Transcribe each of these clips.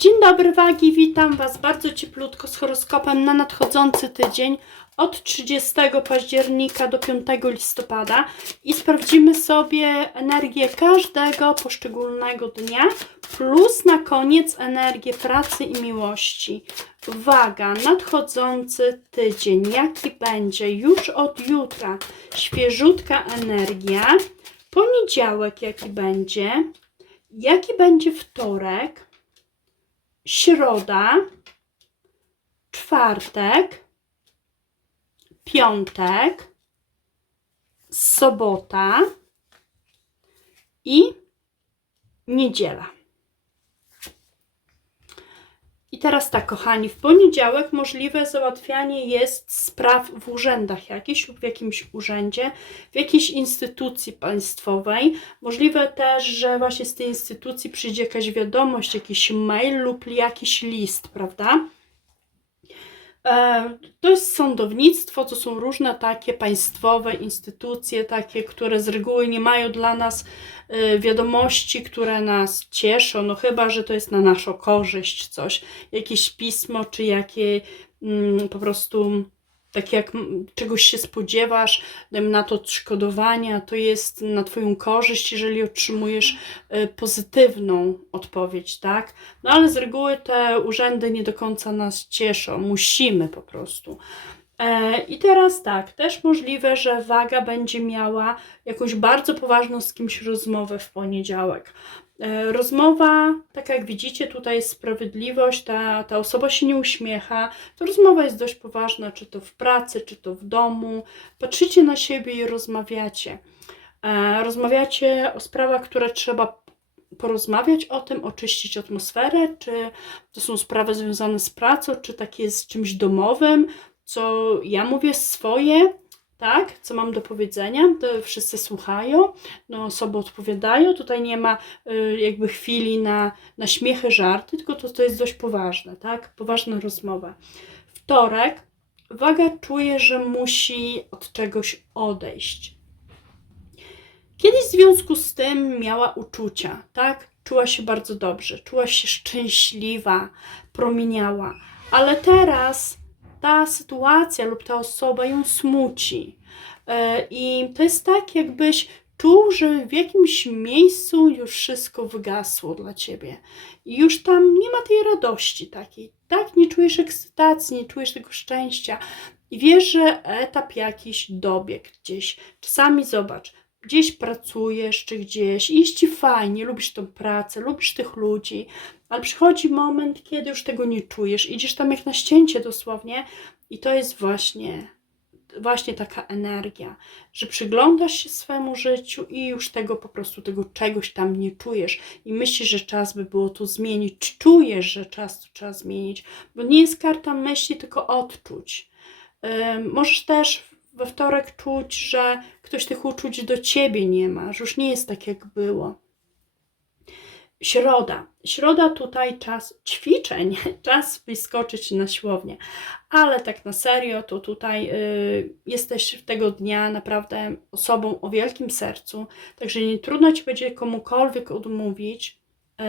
Dzień dobry wagi, witam Was bardzo cieplutko z horoskopem na nadchodzący tydzień od 30 października do 5 listopada i sprawdzimy sobie energię każdego poszczególnego dnia plus na koniec energię pracy i miłości. Uwaga, nadchodzący tydzień, jaki będzie już od jutra, świeżutka energia, poniedziałek jaki będzie, jaki będzie wtorek, środa, czwartek, piątek, sobota i niedziela. I teraz tak, kochani, w poniedziałek możliwe załatwianie jest spraw w urzędach jakichś lub w jakimś urzędzie, w jakiejś instytucji państwowej. Możliwe też, że właśnie z tej instytucji przyjdzie jakaś wiadomość, jakiś mail lub jakiś list, prawda? E, To jest sądownictwo, to są różne takie państwowe instytucje, takie, które z reguły nie mają dla nas e, wiadomości, które nas cieszą, no chyba, że to jest na naszą korzyść coś, jakieś pismo, czy jakie mm, po prostu tak jak czegoś się spodziewasz, na to odszkodowania, to jest na Twoją korzyść, jeżeli otrzymujesz e, pozytywną odpowiedź, tak? No ale z reguły te urzędy nie do końca nas cieszą, musimy po prostu. E, I teraz tak, też możliwe, że waga będzie miała jakąś bardzo poważną z kimś rozmowę w poniedziałek. E, Rozmowa, tak jak widzicie, tutaj jest sprawiedliwość, ta, ta osoba się nie uśmiecha. To rozmowa jest dość poważna, czy to w pracy, czy to w domu. Patrzycie na siebie i rozmawiacie. E, Rozmawiacie o sprawach, które trzeba porozmawiać o tym, oczyścić atmosferę, czy to są sprawy związane z pracą, czy takie z czymś domowym, co ja mówię swoje, tak, co mam do powiedzenia, to wszyscy słuchają, no osoby odpowiadają, tutaj nie ma y, jakby chwili na, na śmiechy, żarty, tylko to, to jest dość poważne, tak, poważna rozmowa. Wtorek, waga czuje, że musi od czegoś odejść. Kiedyś w związku z tym miała uczucia, tak? Czuła się bardzo dobrze, czuła się szczęśliwa, promieniała, ale teraz ta sytuacja lub ta osoba ją smuci. E, I to jest tak, jakbyś czuł, że w jakimś miejscu już wszystko wygasło dla ciebie. I już tam nie ma tej radości takiej. Tak, nie czujesz ekscytacji, nie czujesz tego szczęścia. I wiesz, że etap jakiś dobiegł gdzieś. Czasami zobacz, gdzieś pracujesz, czy gdzieś, i jest ci fajnie, lubisz tą pracę, lubisz tych ludzi, ale przychodzi moment, kiedy już tego nie czujesz. Idziesz tam jak na ścięcie dosłownie, i to jest właśnie, właśnie taka energia, że przyglądasz się swemu życiu i już tego po prostu, tego czegoś tam nie czujesz. I myślisz, że czas by było to zmienić. Czujesz, że czas to trzeba zmienić? Bo nie jest karta myśli, tylko odczuć. Ym, możesz też we wtorek czuć, że ktoś tych uczuć do ciebie nie ma, że już nie jest tak, jak było. Środa. Środa tutaj czas ćwiczeń, czas wyskoczyć na siłownię. Ale tak na serio, to tutaj y, jesteś tego dnia naprawdę osobą o wielkim sercu, także nie trudno ci będzie komukolwiek odmówić y,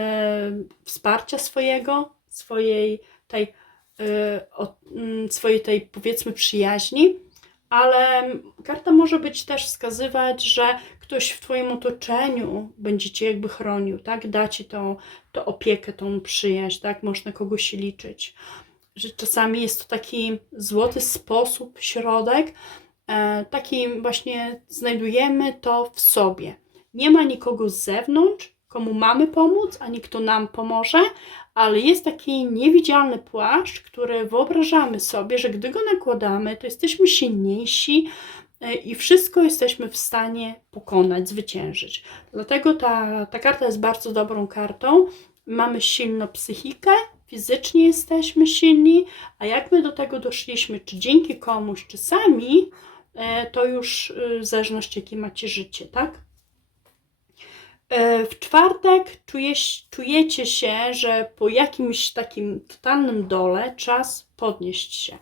wsparcia swojego, swojej tej, y, o, mm, swojej tej powiedzmy przyjaźni, ale karta może być też wskazywać, że ktoś w Twoim otoczeniu będzie Cię jakby chronił, tak? Da Ci tą, tą opiekę, tą przyjaźń, tak? Można kogoś liczyć. Że czasami jest to taki złoty sposób, środek, e, taki właśnie znajdujemy to w sobie. Nie ma nikogo z zewnątrz, komu mamy pomóc, ani kto nam pomoże, ale jest taki niewidzialny płaszcz, który wyobrażamy sobie, że gdy go nakładamy, to jesteśmy silniejsi i wszystko jesteśmy w stanie pokonać, zwyciężyć. Dlatego ta, ta karta jest bardzo dobrą kartą. Mamy silną psychikę, fizycznie jesteśmy silni, a jak my do tego doszliśmy, czy dzięki komuś, czy sami, e, to już y, w zależności jakie macie życie, tak? E, W czwartek czuje, czujecie się, że po jakimś takim totalnym dole czas podnieść się.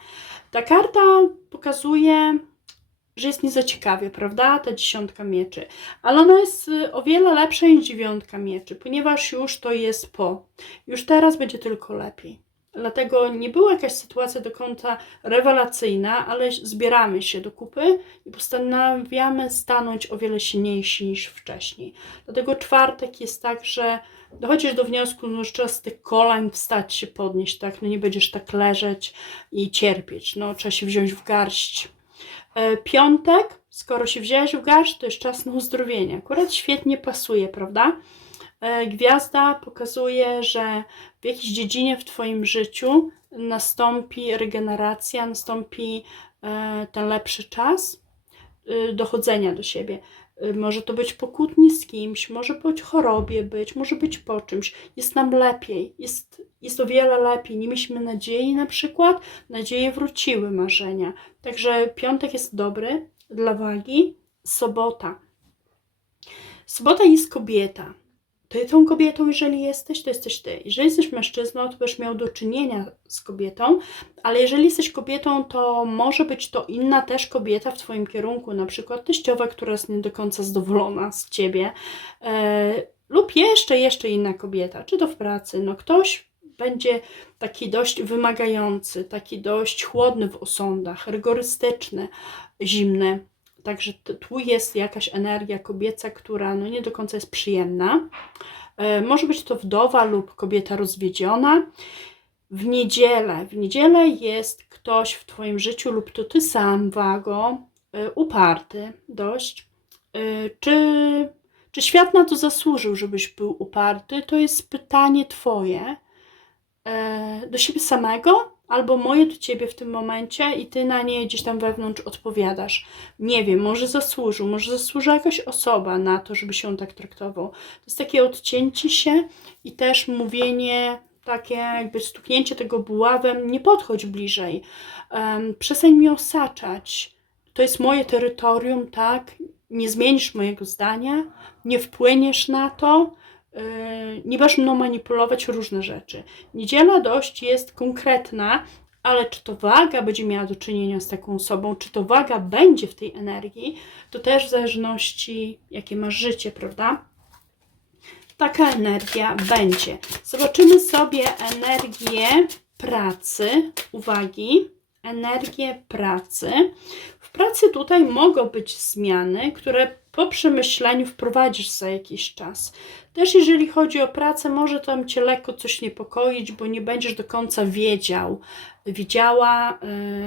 Ta karta pokazuje, że jest nie ciekawie, prawda? Ta dziesiątka mieczy. Ale ona jest y, o wiele lepsza niż dziewiątka mieczy, ponieważ już to jest po. Już teraz będzie tylko lepiej. Dlatego nie była jakaś sytuacja do końca rewelacyjna, ale zbieramy się do kupy i postanawiamy stanąć o wiele silniejsi niż wcześniej. Dlatego czwartek jest tak, że dochodzisz do wniosku, no że trzeba z tych kolan wstać się, podnieść, tak? No nie będziesz tak leżeć i cierpieć. No trzeba się wziąć w garść. E, Piątek, skoro się wziąłeś w garść, to jest czas na uzdrowienie. Akurat świetnie pasuje, prawda? E, Gwiazda pokazuje, że w jakiejś dziedzinie w Twoim życiu nastąpi regeneracja, nastąpi e, ten lepszy czas dochodzenia do siebie. E, Może to być po kłótni z kimś, może być chorobie być, może być po czymś. Jest nam lepiej, jest, jest o wiele lepiej. Nie mieliśmy nadziei na przykład, nadzieje wróciły, marzenia. Także piątek jest dobry dla wagi. Sobota. Sobota jest kobieta. Ty tą kobietą, jeżeli jesteś, to jesteś ty. Jeżeli jesteś mężczyzną, to będziesz miał do czynienia z kobietą, ale jeżeli jesteś kobietą, to może być to inna też kobieta w twoim kierunku, na przykład teściowa, która jest nie do końca zadowolona z ciebie, e, lub jeszcze, jeszcze inna kobieta, czy to w pracy. No ktoś będzie taki dość wymagający, taki dość chłodny w osądach, rygorystyczny, zimny. Także tu jest jakaś energia kobieca, która no nie do końca jest przyjemna. E, Może być to wdowa lub kobieta rozwiedziona. W niedzielę, w niedzielę jest ktoś w Twoim życiu lub to Ty sam, Wago, e, uparty dość. E, Czy, czy świat na to zasłużył, żebyś był uparty? To jest pytanie Twoje do siebie samego albo moje do Ciebie w tym momencie i Ty na nie gdzieś tam wewnątrz odpowiadasz. Nie wiem, może zasłużył, może zasłużyła jakaś osoba na to, żeby się on tak traktował. To jest takie odcięcie się i też mówienie, takie jakby stuknięcie tego buławem, nie podchodź bliżej, um, przestań mi osaczać, to jest moje terytorium, tak, nie zmienisz mojego zdania, nie wpłyniesz na to, nie będziesz mną manipulować różne rzeczy. Niedziela dość jest konkretna, ale czy to waga będzie miała do czynienia z taką osobą, czy to waga będzie w tej energii, to też w zależności, jakie masz życie, prawda? Taka energia będzie. Zobaczymy sobie energię pracy. Uwagi, energię pracy. W pracy tutaj mogą być zmiany, które po przemyśleniu wprowadzisz za jakiś czas. Też jeżeli chodzi o pracę, może tam Cię lekko coś niepokoić, bo nie będziesz do końca wiedział, wiedziała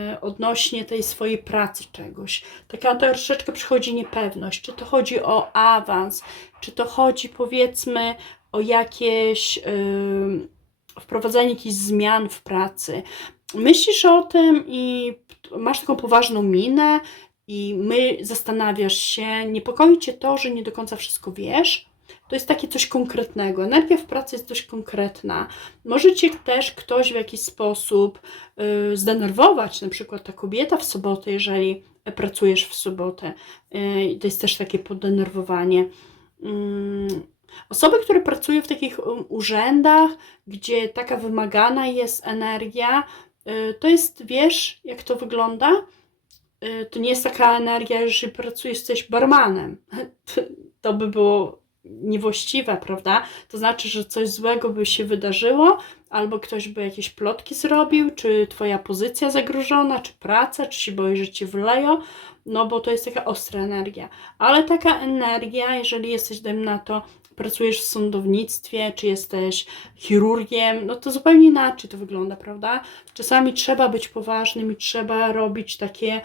yy, odnośnie tej swojej pracy czegoś. Taka troszeczkę przychodzi niepewność, czy to chodzi o awans, czy to chodzi powiedzmy o jakieś yy, wprowadzenie jakichś zmian w pracy. Myślisz o tym i masz taką poważną minę i my zastanawiasz się, niepokoi Cię to, że nie do końca wszystko wiesz, to jest takie coś konkretnego. Energia w pracy jest dość konkretna. Może Cię też ktoś w jakiś sposób y, zdenerwować, na przykład ta kobieta w sobotę, jeżeli pracujesz w sobotę. Y, to jest też takie podenerwowanie. Mm, Osoby, które pracują w takich um, urzędach, gdzie taka wymagana jest energia, y, to jest, wiesz, jak to wygląda? Y, To nie jest taka energia, że pracujesz, jesteś barmanem. To by było niewłaściwe, prawda? To znaczy, że coś złego by się wydarzyło, albo ktoś by jakieś plotki zrobił, czy twoja pozycja zagrożona, czy praca, czy się boisz, że cię wyleją, no bo to jest taka ostra energia. Ale taka energia, jeżeli jesteś, dajmy na to, pracujesz w sądownictwie, czy jesteś chirurgiem, no to zupełnie inaczej to wygląda, prawda? Czasami trzeba być poważnym i trzeba robić takie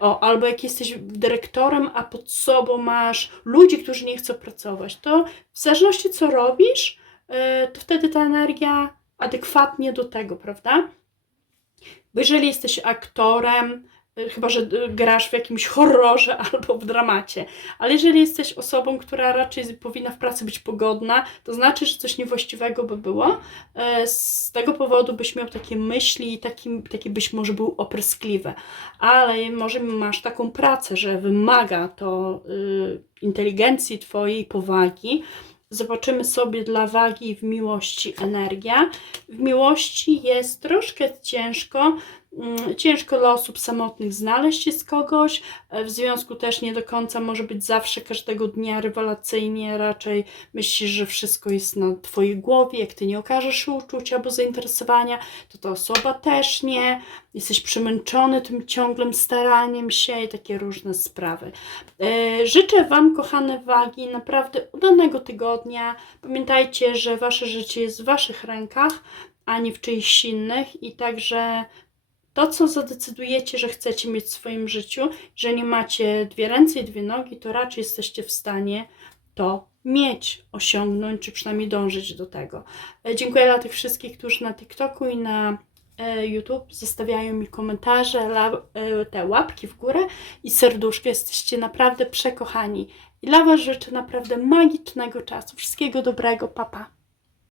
o, albo jak jesteś dyrektorem, a pod sobą masz ludzi, którzy nie chcą pracować, to w zależności co robisz, y, to wtedy ta energia adekwatnie do tego, prawda? Bo jeżeli jesteś aktorem, y, chyba że y, grasz w jakimś horrorze albo w dramacie, ale jeżeli jesteś osobą, która raczej powinna w pracy być pogodna, to znaczy, że coś niewłaściwego by było. E, Z tego powodu byś miał takie myśli i taki, taki byś może był opryskliwy. Ale może masz taką pracę, że wymaga to y, inteligencji twojej, powagi. Zobaczymy sobie dla wagi w miłości energia. W miłości jest troszkę ciężko, Ciężko dla osób samotnych znaleźć jest kogoś, e, w związku też nie do końca może być zawsze każdego dnia rewelacyjnie, raczej myślisz, że wszystko jest na Twojej głowie, jak Ty nie okażesz uczuć albo zainteresowania, to ta osoba też nie, jesteś przemęczony tym ciągłym staraniem się i takie różne sprawy. E, Życzę Wam, kochane wagi, naprawdę udanego tygodnia. Pamiętajcie, że Wasze życie jest w Waszych rękach, a nie w czyichś innych. I także to, co zadecydujecie, że chcecie mieć w swoim życiu, że nie macie dwie ręce i dwie nogi, to raczej jesteście w stanie to mieć, osiągnąć, czy przynajmniej dążyć do tego. E, Dziękuję dla tych wszystkich, którzy na TikToku i na e, YouTube zostawiają mi komentarze, e, te łapki w górę i serduszko. Jesteście naprawdę przekochani. I dla Was życzę naprawdę magicznego czasu. Wszystkiego dobrego, papa. Pa.